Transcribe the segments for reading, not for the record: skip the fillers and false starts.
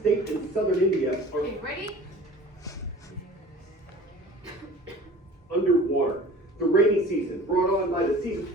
state in southern India are Okay, ready? underwater. The rainy season brought on by the season.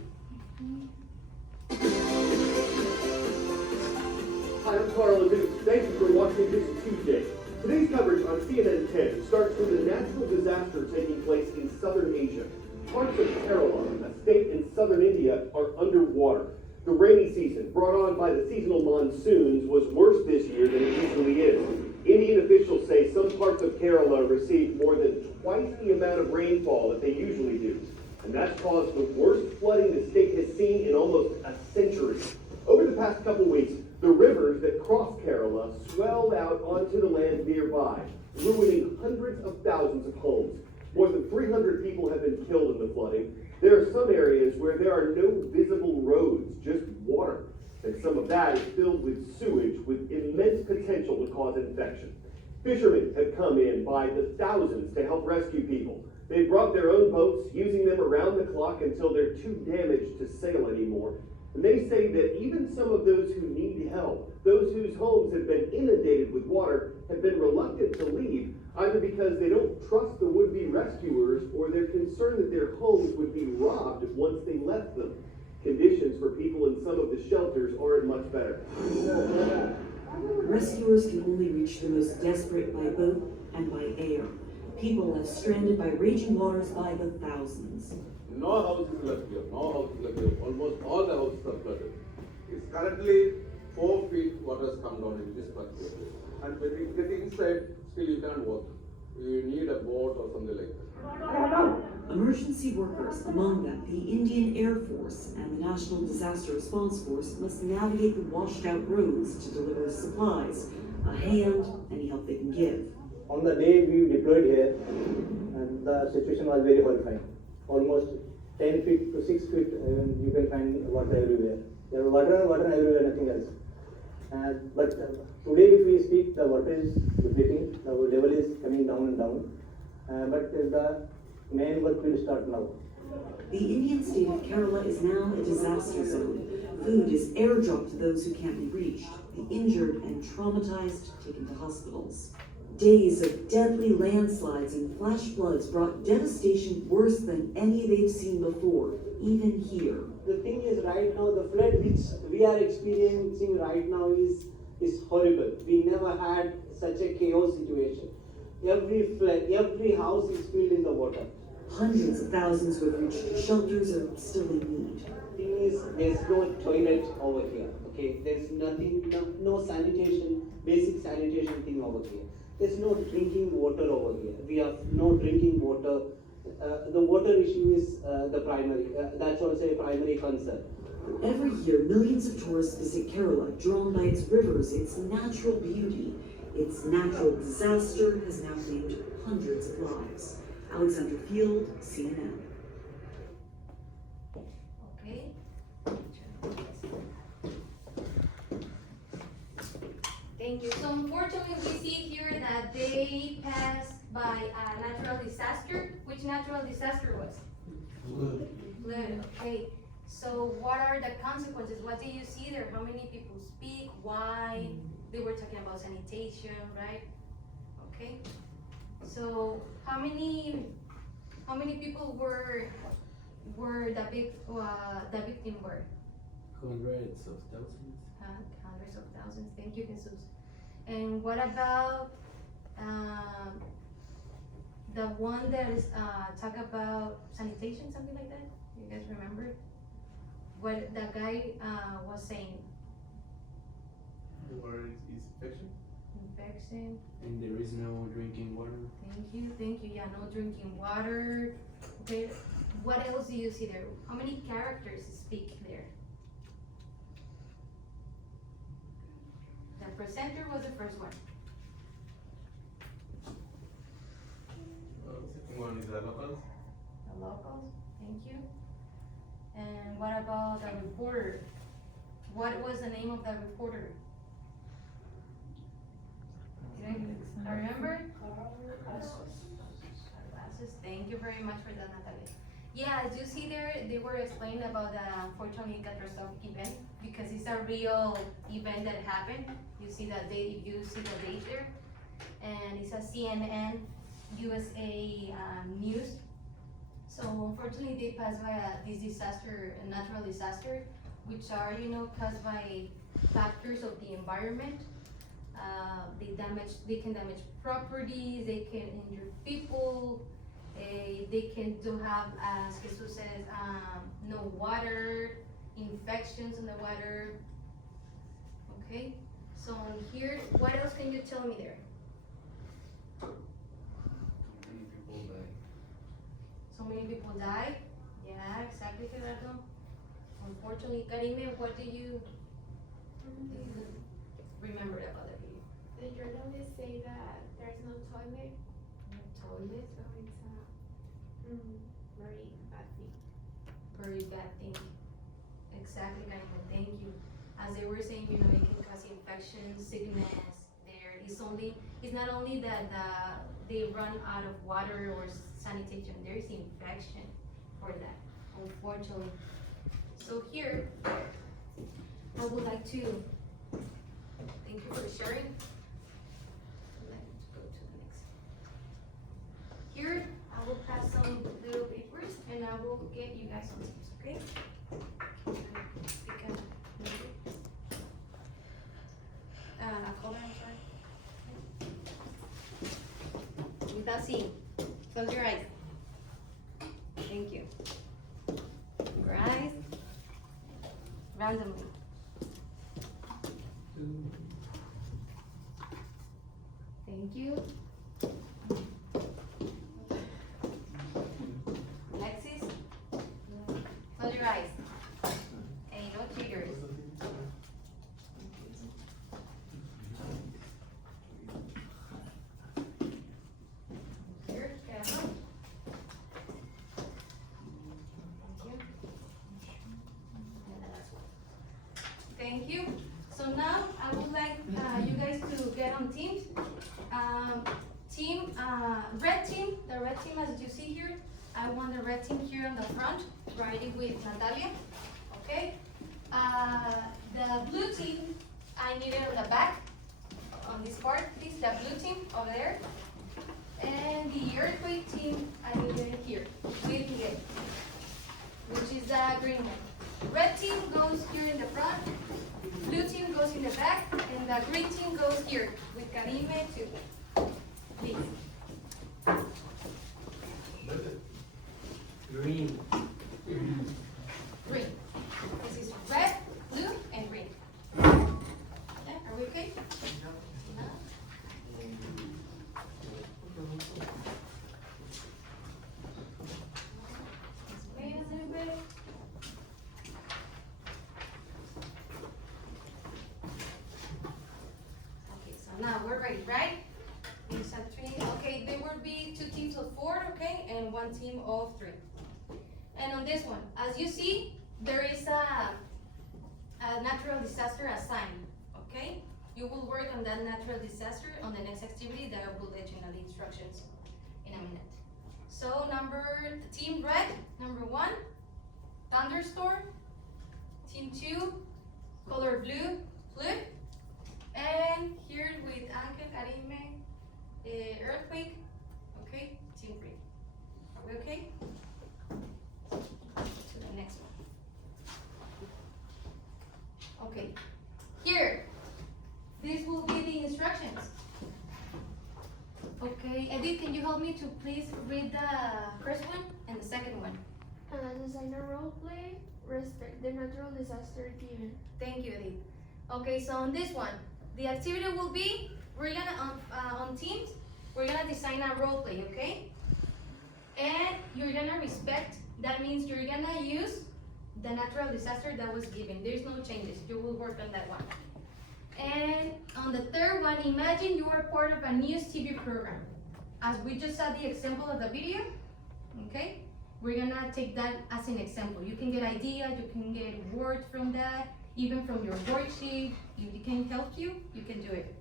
Hi, I'm Carl Ledoux. Thank you for watching this Tuesday. Today's coverage on CNN 10 starts with a natural disaster taking place in southern Asia. Parts of Kerala, a state in southern India, are underwater. The rainy season, brought on by the seasonal monsoons, was worse this year than it usually is. Indian officials say some parts of Kerala received more than twice the amount of rainfall that they usually do. And that's caused the worst flooding the state has seen in almost a century. Over the past couple weeks, the rivers that cross Kerala swelled out onto the land nearby, ruining hundreds of thousands of homes. More than 300 people have been killed in the flooding. There are some areas where there are no visible roads, just water. And some of that is filled with sewage with immense potential to cause infection. Fishermen have come in by the thousands to help rescue people. They've brought their own boats, using them around the clock until they're too damaged to sail anymore. And they say that even some of those who need help, those whose homes have been inundated with water, have been reluctant to leave, either because they don't trust the would-be rescuers or they're concerned that their homes would be robbed once they left them. Conditions for people in some of the shelters aren't much better. Rescuers can only reach the most desperate by boat and by air. People left stranded by raging waters by the thousands. No house is left here, no house is left here. Almost all the houses are flooded. It's currently 4 feet water has come down in this particular place. And when you get inside, still you can't walk. You need a boat or something like that. Emergency workers, among them the Indian Air Force and the National Disaster Response Force, must navigate the washed-out roads to deliver supplies, a hand, any help they can give. On the day we deployed here, and the situation was very horrifying. Almost 10 feet to 6 feet, you can find water everywhere. There was water everywhere, nothing else. But today, if we speak, the water is depleting, the level is coming down and down. But the main work will start now. The Indian state of Kerala is now a disaster zone. Food is airdropped to those who can't be reached. The injured and traumatized taken to hospitals. Days of deadly landslides and flash floods brought devastation worse than any they've seen before, even here. The thing is, right now, the flood which we are experiencing right now is horrible. We never had such a chaos situation. Every house is filled in the water. Hundreds of thousands who have reached shelters are still in need. The thing is, there's no toilet over here. Okay, there's nothing, no sanitation, basic sanitation thing over here. There's no drinking water over here. We have no drinking water. The water issue is the primary. That's also a primary concern. Every year, millions of tourists visit Kerala, drawn by its rivers, its natural beauty. Its natural disaster has now claimed hundreds of lives. Alexandra Field, CNN. Okay. Thank you. So unfortunately, we see here that they passed by a natural disaster. Which natural disaster was? Flood. Okay. So what are the consequences? What do you see there? How many people speak? Why? They were talking about sanitation, right? Okay. So how many people were the victim were? Hundreds of thousands. Hundreds of thousands. Thank you, Jesus. And what about the one that is talk about sanitation, something like that? You guys remember what the guy was saying? Water is infection. Infection. And there is no drinking water. Thank you. Yeah, no drinking water. Okay. What else do you see there? How many characters speak there? The presenter was the first one. Second one is the locals. The locals. Thank you. And what about the reporter? What was the name of the reporter? I remember? Glasses. Thank you very much for that, Natalie. Yeah, as you see there, they were explaining about the unfortunately catastrophic event because it's a real event that happened. You see that date, if you see the date there, and it's a CNN USA news. So unfortunately, they passed by this disaster, a natural disaster, which are, caused by factors of the environment. They can damage properties, they can injure people, they can have, as Jesus says, no water, infections in the water. Okay, so on here, what else can you tell me there? Many people die. So many people die. Yeah, exactly, Gerardo. Unfortunately, Karime, what do you remember about the video? The journalists say that there's no toilet, Toilet, so it's a very bad thing. very bad thing. Exactly, Karime, thank you. As they were saying, it can cause infection, sickness. It's not only that they run out of water or sanitation, there's infection for that, unfortunately. So here, I would like to thank you for sharing. Let's go to the next. Here, I will pass some little papers and I will get you guys on Teams, okay? You can move it. Hold on, I'm sorry. Without seeing, close your eyes. Thank you. Your eyes. Randomly. Thank you. Alexis, close your eyes. Hey, no cheaters. Here, Carol. Thank you. And the last one. Thank you. So now I would like you guys to get on teams. Red team, the red team as you see here, I want the red team here on the front, riding with Natalia, okay? The blue team, I need it on the back, on this part, please, the blue team over there. And the earthquake team, I need it here, with Miguel, which is the green one. Red team goes here in the front, blue team goes in the back, and the green team goes here, with Karime too. Please. Green. Green. This is red, blue, and green. Yeah, are we okay? No? Let's wait a little bit. Okay, so now we're ready, right? These are three. Okay, there will be 2 teams of 4, okay, and 1 team of 3. And on this one, as you see, there is a natural disaster assigned, okay? You will work on that natural disaster on the next activity that I will let you know the instructions in a minute. So team red, number 1, thunderstorm. Team 2, color blue, flip. And here with Angel, Karime, earthquake, okay, team 3. Are we okay? To the next one. Okay, here, this will be the instructions. Okay, Edith, can you help me to please read the first one and the second one? Design a role play, respect the natural disaster given. Thank you, Edith. Okay, so on this one, the activity will be, we're gonna, on teams, we're gonna design a role play, okay? And you're gonna respect, that means you're gonna use the natural disaster that was given. There's no changes, you will work on that one. And on the third one, imagine you are part of a news TV program. As we just saw the example of the video, okay? We're gonna take that as an example. You can get ideas, you can get words from that, even from your worksheet. If it can help you, you can do it.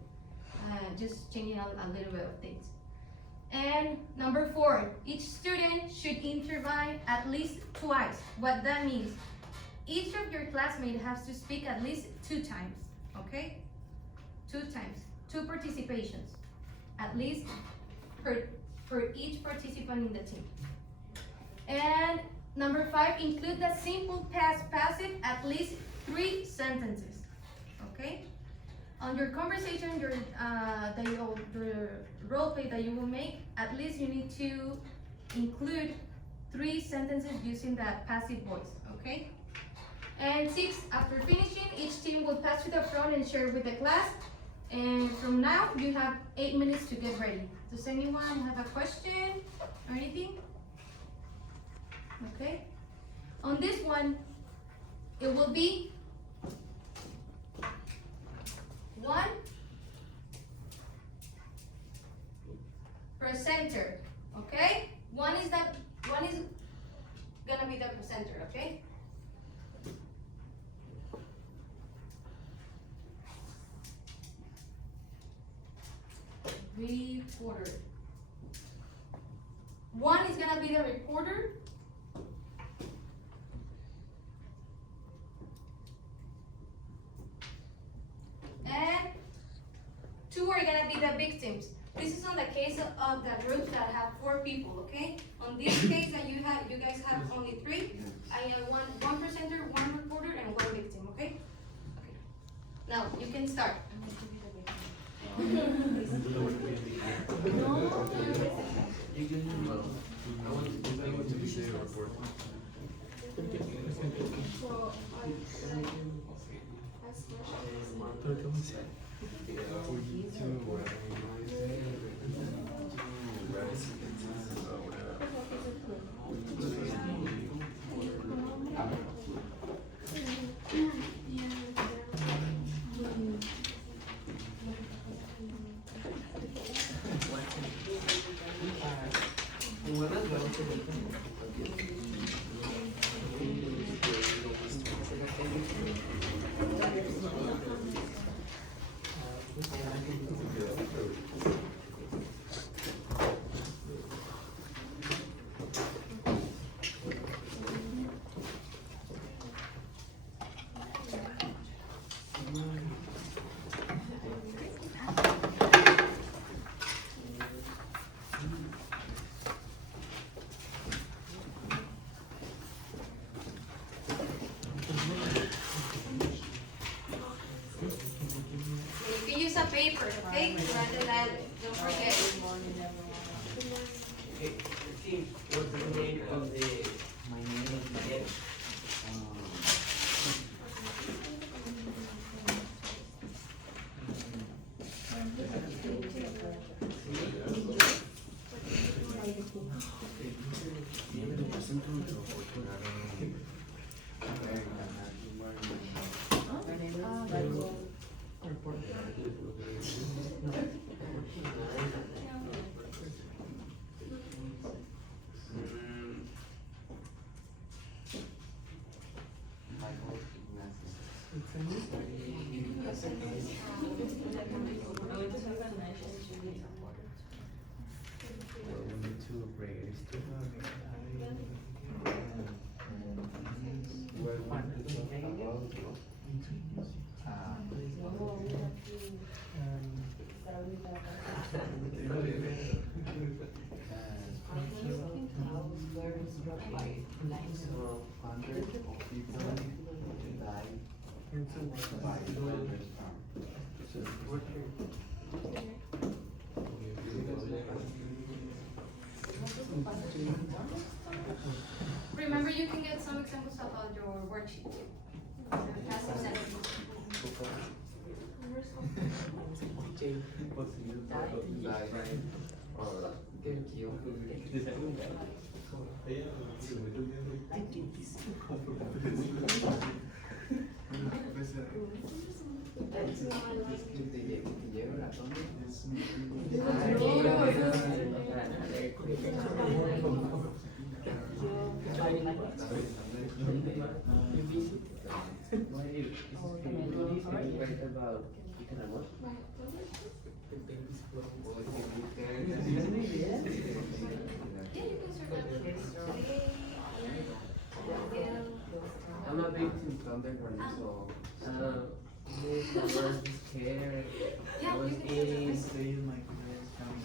Just changing out a little bit of things. And number 4, each student should intervene at least twice. What that means, each of your classmates has to speak at least 2 times, okay? 2 times, 2 participations, at least for each participant in the team. And number 5, include the simple past passive at least 3 sentences, okay? On your conversation, the role play that you will make, at least you need to include 3 sentences using that passive voice, okay? And 6, after finishing, each team will pass to the front and share with the class. And from now, you have 8 minutes to get ready. Does anyone have a question or anything? Okay. On this one, it will be 1 presenter. Okay. One is gonna be the presenter. Okay. Reporter. 1 is gonna be the reporter. And 2 are gonna be the victims. This is on the case of the groups that have 4 people, okay? On this case that you guys have only 3. I have one presenter, 1 reporter, and 1 victim, okay? Okay. Now you can start. You can use a paper, okay? Rather than, don't forget. Team, what's the name of the? My name is Miguel. Remember, you can get some examples about your worksheet. Passive sentences. I'm not big underground, so. This I was scared. Yeah, I was you can eating. Yesterday in my class,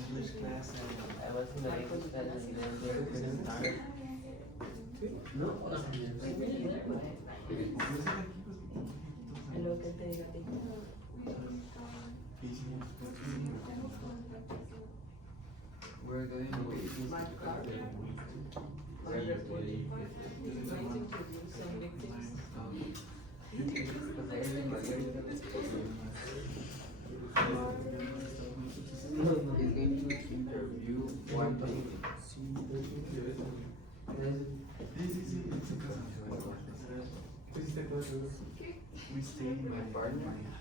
English class, I was in the English class and then they couldn't start. No. we're going He's going to interview one thing. We stayed in my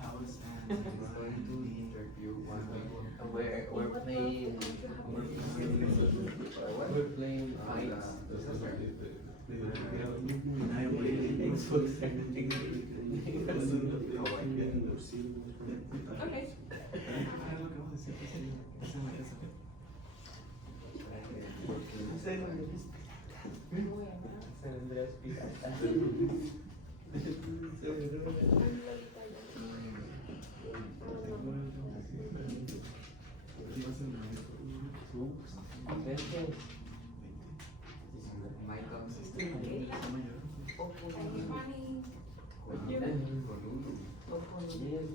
house and He's going to interview one thing. We're playing. We're playing fights. I played Xbox. Okay. San Andreas Pirata. Vente. Michael. Yes,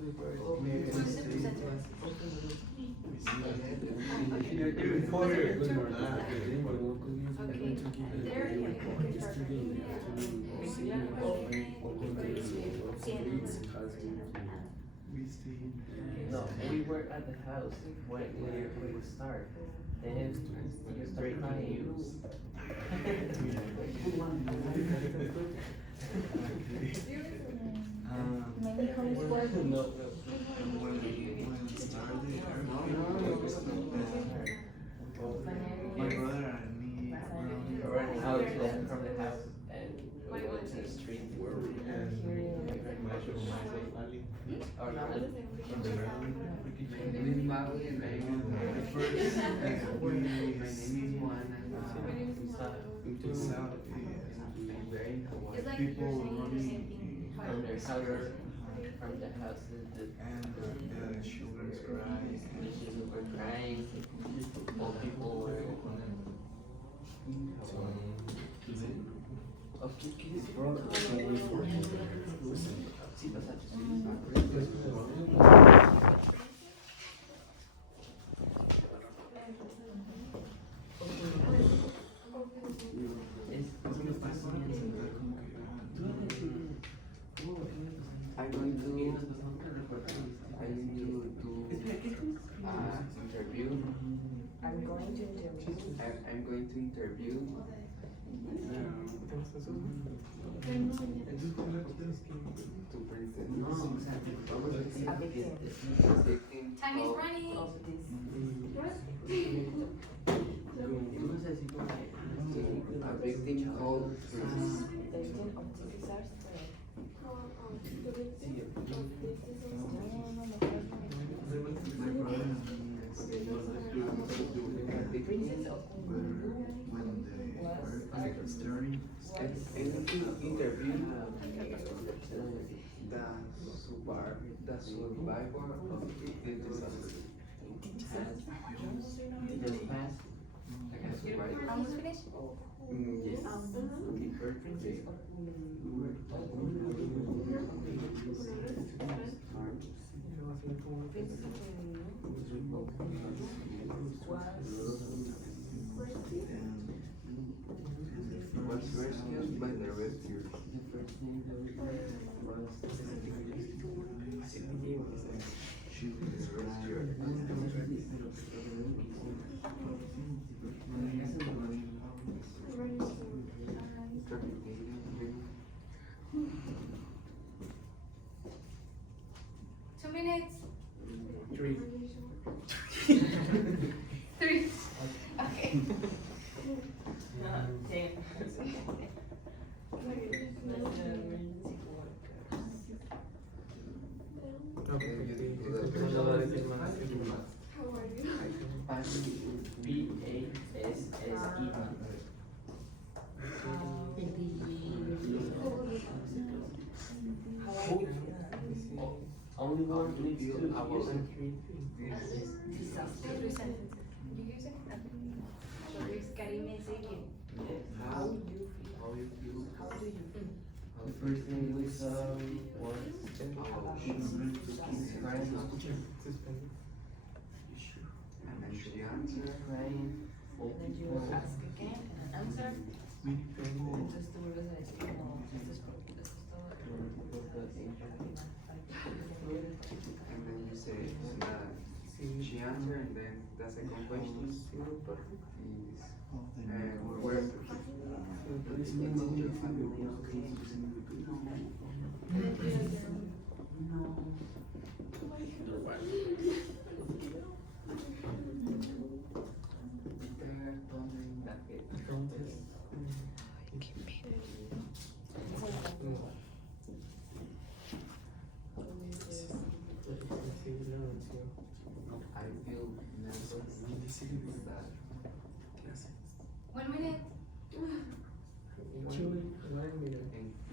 we were. We stayed. No, we were at the house when we start. Then you start crying. Many homes were No, When we started, my brother and me we ran out from the house and we went to the street. Or not. My name is Maui and first my name is Juan we saw I'm very Hawaiian. It's like people you're saying the running same thing. From their house, from the houses, and the children crying. the children were crying. Old people were. Sí, I'm going to interview. I'm going to interview. Time is running. A victim called I need to interview the survivor of the disaster. Just passed. Like a survivor. Almost finished? Yes. The birthday. Was rescued by the rescuers. The first thing that we did was She was rescued. Two minutes. Three. Three. Okay. Only How one do you needs feel to about use it. this? Three sentences. You use it? So it's Karime Ezekiel. How you feel? The first thing we saw was his crying, And then she answered. crying. And then you say that she answered, and then the second question is where is your family? They're pondering that bit. I feel nervous that 1 minute. and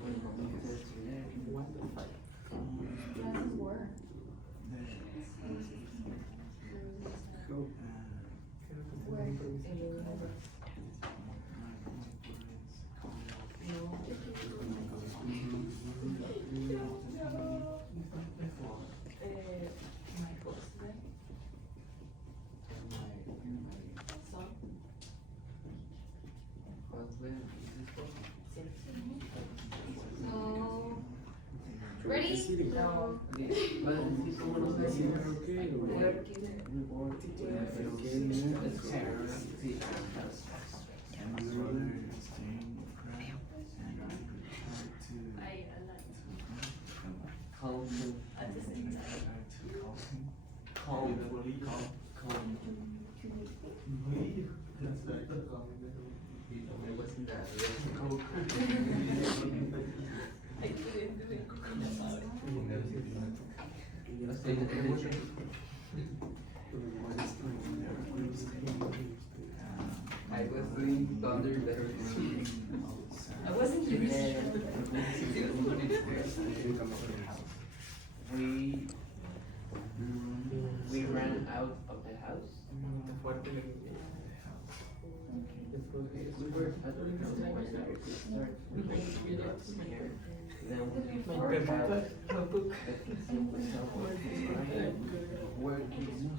when computers husband is So, ready? No. It wasn't that. I was doing thunder better than I wasn't We ran out of the house. We were at the house, then we found out that the working